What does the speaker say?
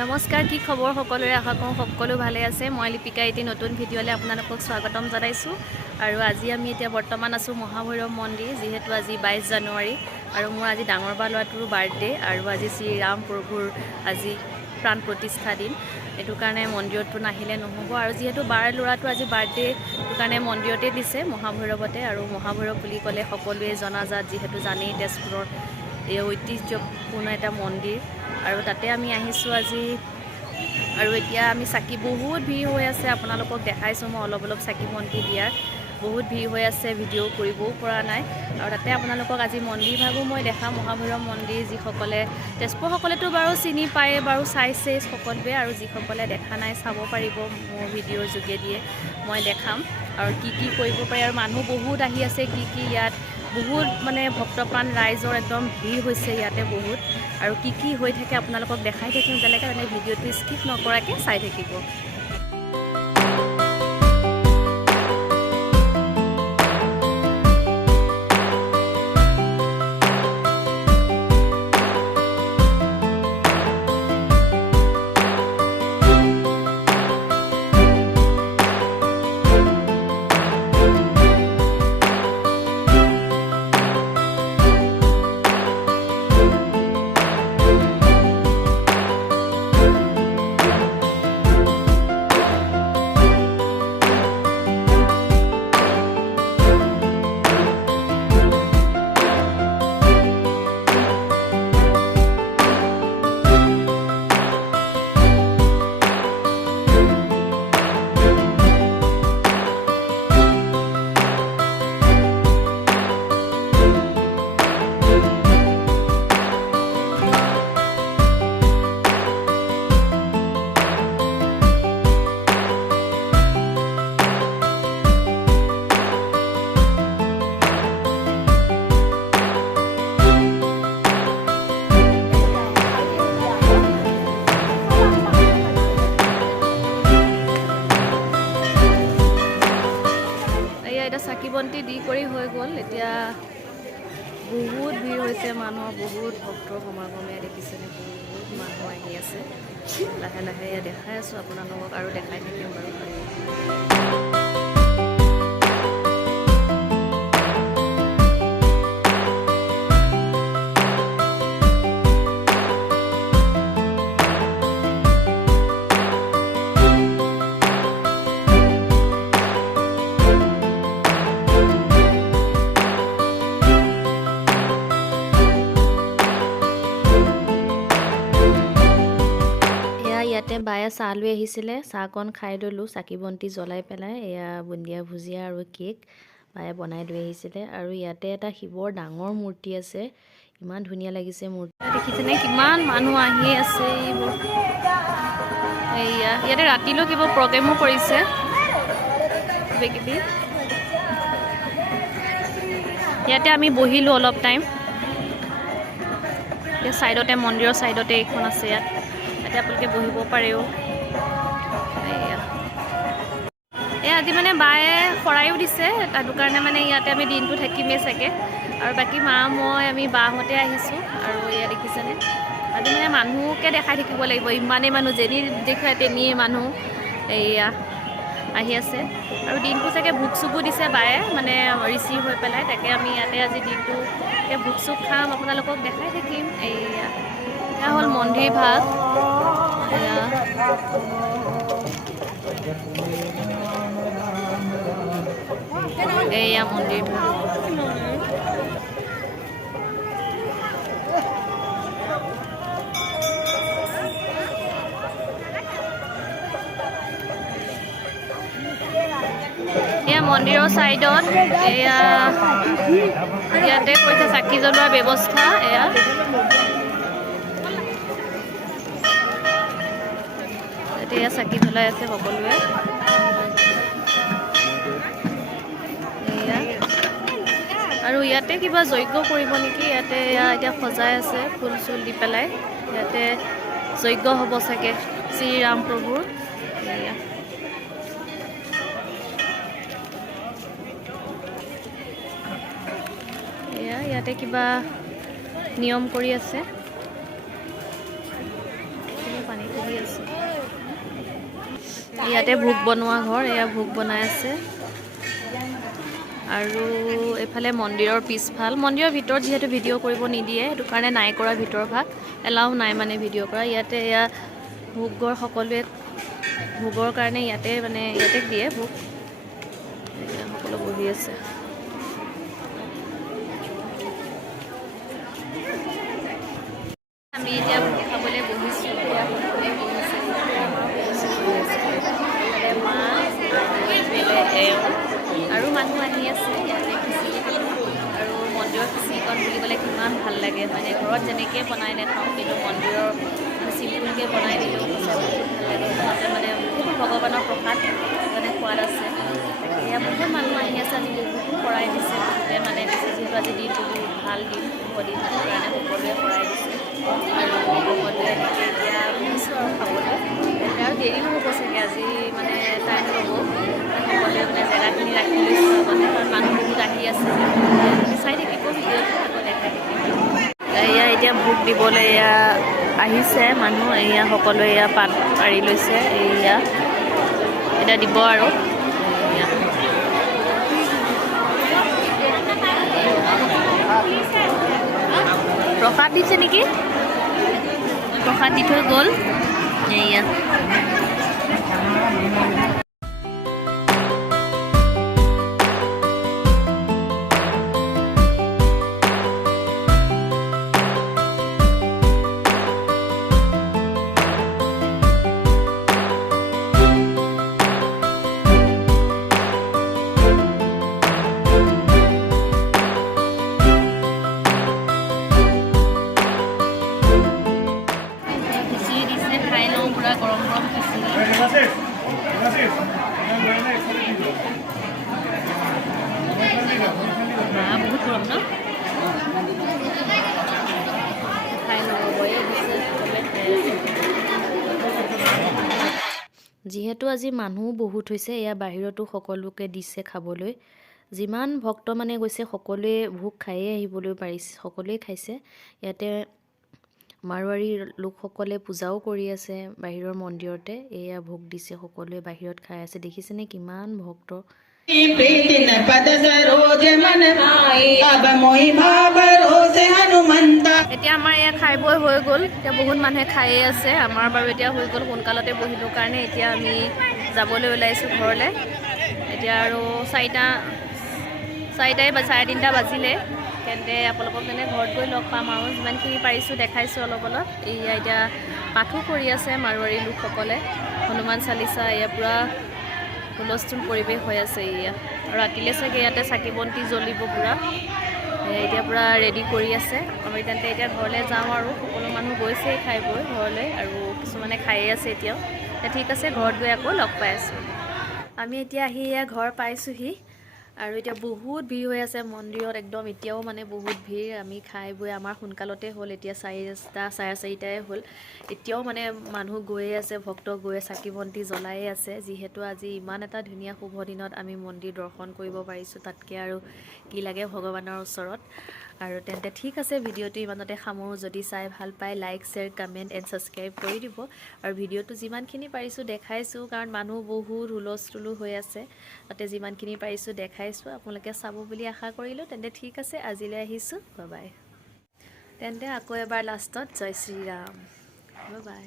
নমস্কাৰ, কি খবৰ সকলোৰে? আশা কৰোঁ সকলো ভালে আছে। মই লিপিকা এটি নতুন ভিডিঅ'লৈ আপোনালোকক স্বাগতম জনাইছোঁ। আৰু আজি আমি এতিয়া বৰ্তমান আছোঁ মহাভৈৰৱ মন্দিৰ, যিহেতু আজি 22 জানুৱাৰী আৰু মোৰ আজি ডাঙৰ বা ল'ৰাটোৰ বাৰ্থডে আৰু আজি শ্ৰী ৰাম প্ৰভুৰ আজি প্ৰাণ প্ৰতিষ্ঠা দিন। এইটো কাৰণে মন্দিৰতো নাহিলে নহ'ব, আৰু যিহেতু বাৰ ল'ৰাটো আজি বাৰ্থডে, সেইটো কাৰণে মন্দিৰতে দিছে মহাভৈৰৱতে। আৰু মহাভৈৰৱ বুলি ক'লে সকলোৱে জনাজাত, যিহেতু জানেই তেজপুৰৰ এই ঐতিহ্যপূৰ্ণ এটা মন্দিৰ। আৰু তাতে আমি আহিছোঁ আজি। আৰু এতিয়া আমি চাকি বহুত ভিৰ হৈ আছে, আপোনালোকক দেখাইছোঁ মই অলপ চাকি বন্তি দিয়াৰ। বহুত ভিৰ হৈ আছে, ভিডিঅ' কৰিবও পৰা নাই। আৰু তাতে আপোনালোকক আজি মন্দিৰ ভাগো মই দেখাম, মহাভৈৰৱ মন্দিৰ। যিসকলে তেজপুৰ সকলেতো বাৰু চিনি পায়ে, বাৰু চাইছে সকলোৱে, আৰু যিসকলে দেখা নাই চাব পাৰিব মোৰ ভিডিঅ'ৰ যোগেদিয়ে মই দেখাম আৰু কি কৰিব পাৰি। আৰু মানুহ বহুত আহি আছে, কি ইয়াত বহুত মানে ভক্তপ্ৰাণ ৰাইজৰ একদম ভিৰ হৈছে ইয়াতে বহুত। আৰু কি হৈ থাকে আপোনালোকক দেখাই থাকিম বেলেগে, মানে ভিডিঅ'টো স্কিপ নকৰাকৈ চাই থাকিব। চাকি বন্তি দি কৰি হৈ গ'ল। এতিয়া বহুত ভিৰ হৈছে মানুহৰ, বহুত ভক্তৰ সমাগমে দেখিছেনে, বহুত মানুহ আহি আছে। লাহে লাহে দেখাই আছোঁ আপোনালোকক আৰু দেখাই থাকিম বাৰু। ইয়াতে বায়ে চাহ লৈ আহিছিলে, চাহকণ খাই ল'লোঁ চাকি বন্তি জ্বলাই পেলাই। এয়া বুন্দিয়া ভুজিয়া আৰু কেক বায়ে বনাই লৈ আহিছিলে। আৰু ইয়াতে এটা শিৱৰ ডাঙৰ মূৰ্তি আছে, ইমান ধুনীয়া লাগিছে মূৰ্তি। দেখিছেনে কিমান মানুহ আহি আছে। এয়া ইয়াতে ৰাতিলৈ কিবা প্ৰগ্ৰেমো কৰিছে কিবাকিবি। ইয়াতে আমি বহিলোঁ অলপ টাইম। এতিয়া ছাইডতে মন্দিৰৰ ছাইডতে এইখন আছে, ইয়াতে আপোনালোকে বহিব পাৰেও। এয়া আজি মানে বায়ে শৰাইও দিছে, সেইটো কাৰণে মানে ইয়াতে আমি দিনটো থাকিমেই চাগে। আৰু বাকী মা মই আমি বাহঁতে আহিছোঁ। আৰু এয়া দেখিছেনে, আজি মানে মানুহকে দেখাই থাকিব লাগিব, ইমানেই মানুহ, যেনি দেখুৱাই তেনিয়ে মানুহ এয়া আহি আছে। আৰু দিনটো চাগে ভোক চুকো দিছে বায়ে, মানে ৰিচিভ হৈ পেলাই। তাকে আমি ইয়াতে আজি দিনটো ভোক চুক খাম, আপোনালোকক দেখাই থাকিম। এয়া হ'ল মন্দিৰ ভাগ। এয়া মন্দিৰ ভাগ। এয়া মন্দিৰৰ ছাইডত এয়া ইয়াতে কৈছে চাকি জ্বলোৱাৰ ব্যৱস্থা। এয়া এতিয়া চাকি জ্বলাই আছে সকলোৱে। এয়া আৰু ইয়াতে কিবা যজ্ঞ কৰিব নেকি, ইয়াতে এতিয়া সজাই আছে ফুল চুল দি পেলাই। ইয়াতে যজ্ঞ হ'ব চাগে শ্ৰী ৰাম প্ৰভুৰ। এয়া ইয়াতে কিবা নিয়ম কৰি আছে। পানী তুলি ইয়াতে ভোগ বনোৱা ঘৰ, এয়া ভোগ বনাই আছে। আৰু এইফালে মন্দিৰৰ পিছফাল, মন্দিৰৰ ভিতৰত যিহেতু ভিডিঅ' কৰিব নিদিয়ে, সেইটো কাৰণে নাই কৰা ভিতৰ ভাগ, এলাও নাই মানে ভিডিঅ' কৰা। ইয়াতে এয়া ভোগৰ সকলোৱে ভোগৰ কাৰণে ইয়াতে দিয়ে ভোগ। সকলো বহি আছে। আমি এতিয়া ভোগ খাবলৈ বহিছোঁ। আৰু মানুহ আহি আছে ইয়াতে খিচিৰি আৰু মন্দিৰৰ খিচিৰিকণ বুলি ক'লে কিমান ভাল লাগে হয়নে? ঘৰত যেনেকৈ বনাই নাখাওঁ, কিন্তু মন্দিৰৰ চিম্পুলকৈ বনাই দিলেও সঁচাই বহুত ভাল লাগে। তাতে মানে বহুত ভগৱানৰ প্ৰসাদ মানে সোৱাদ আছে। এয়া বহুত মানুহ আহি আছে, আজি বহুতো শৰাই দিছে, বহুতে মানে দিছে যিহেতু আজি দিনটো বহুত ভাল দিন, শুভ দিন, সেইটো কাৰণে সকলোৱে শৰাই দিছে। আৰু সকলোৱে এনেকৈ এতিয়া বহিছোঁ আৰু খাবলৈ। আৰু দেৰি নহ'ব চাগে, আজি মানে টাইম ল'ব। সকলোৱে মানে জেগাখিনি ৰাখি লৈছোঁ আগতে, কাৰণ মানুহ বহুত আহি আছে। চাই থাকিব ভিডিঅ'টো, আকৌ দেখাই থাকিব। এয়া এতিয়া ভোগ দিবলৈ এয়া আহিছে মানুহ, এয়া সকলোৱে এয়া পাত পাৰি লৈছে। এয়া এতিয়া দিব আৰু প্ৰসাদ দিছে নেকি? প্ৰসাদ দি থৈ গ'ল। এয়া বহুত গৰম ন? যিহেতু আজি মানুহ বহুত হৈছে, এয়া বাহিৰতো সকলোকে দিছে খাবলৈ। যিমান ভক্ত মানে গৈছে সকলোৱে ভোগ খায়ে আহিবলৈ পাৰিছে, সকলোৱে খাইছে। ইয়াতে মাৰোৱাৰী লোকসকলে পূজাও কৰি আছে বাহিৰৰ মন্দিৰতে। এয়া ভোগ দিছে, সকলোৱে বাহিৰত খাই আছে। দেখিছেনে কিমান ভক্ত? এতিয়া আমাৰ এয়া খাই বৈ হৈ গ'ল। এতিয়া বহুত মানুহে খায়ে আছে, আমাৰ বাৰু এতিয়া হৈ গ'ল। সোনকালতে বহিলোঁ কাৰণে এতিয়া আমি যাবলৈ ওলাইছোঁ ঘৰলৈ। এতিয়া আৰু চাৰে 3টা বাজিলে। তেন্তে আপোনালোকক তেনে ঘৰত গৈ লগ পাম আৰু যিমানখিনি পাৰিছোঁ দেখাইছোঁ অলপ অলপ। এয়া এতিয়া পাঠো কৰি আছে মাৰোৱাৰী লোকসকলে, হনুমান চালিচা। এয়া পূৰা হুলস্থুল পৰিৱেশ হৈ আছে। এয়া আৰু ৰাতিলৈ চাগে ইয়াতে চাকি বন্তি জ্বলিব পূৰা। এতিয়া পূৰা ৰেডি কৰি আছে। আমি তেন্তে এতিয়া ঘৰলৈ যাওঁ আৰু সকলো মানুহ গৈছেই খাই বৈ ঘৰলৈ, আৰু কিছুমানে খায়ে আছে এতিয়াও। ঠিক আছে, ঘৰত গৈ আকৌ লগ পাই আছোঁ। আমি এতিয়া আহি এয়া ঘৰ পাইছোঁহি, আৰু এতিয়া বহুত ভিৰ হৈ আছে মন্দিৰত একদম। এতিয়াও মানে বহুত ভিৰ। আমি খাই বৈ আমাৰ সোনকালতে হ'ল, এতিয়া 4টা চাৰে 4টাই হ'ল। এতিয়াও মানে মানুহ গৈয়ে আছে, ভক্ত গৈ চাকি বন্তি জ্বলায়ে আছে। যিহেতু আজি ইমান এটা ধুনীয়া শুভ দিনত আমি মন্দিৰ দৰ্শন কৰিব পাৰিছোঁ, তাতকৈ আৰু কি লাগে ভগৱানৰ ওচৰত। আৰু তেন্তে ঠিক আছে, ভিডিঅ'টো ইমানতে সামৰোঁ। যদি চাই ভাল পায় like, share, comment and subscribe কৰি দিব। আৰু ভিডিঅ'টো যিমানখিনি পাৰিছোঁ দেখাইছোঁ, কাৰণ মানুহ বহুত হুলস্থুলো হৈ আছে। তাতে যিমানখিনি পাৰিছোঁ দেখাইছোঁ, আপোনালোকে চাব বুলি আশা কৰিলোঁ। তেন্তে ঠিক আছে, আজিলৈ আহিছোঁ, বাই বাই। তেন্তে আকৌ এবাৰ লাষ্টত জয় শ্ৰীৰাম, বাই বাই।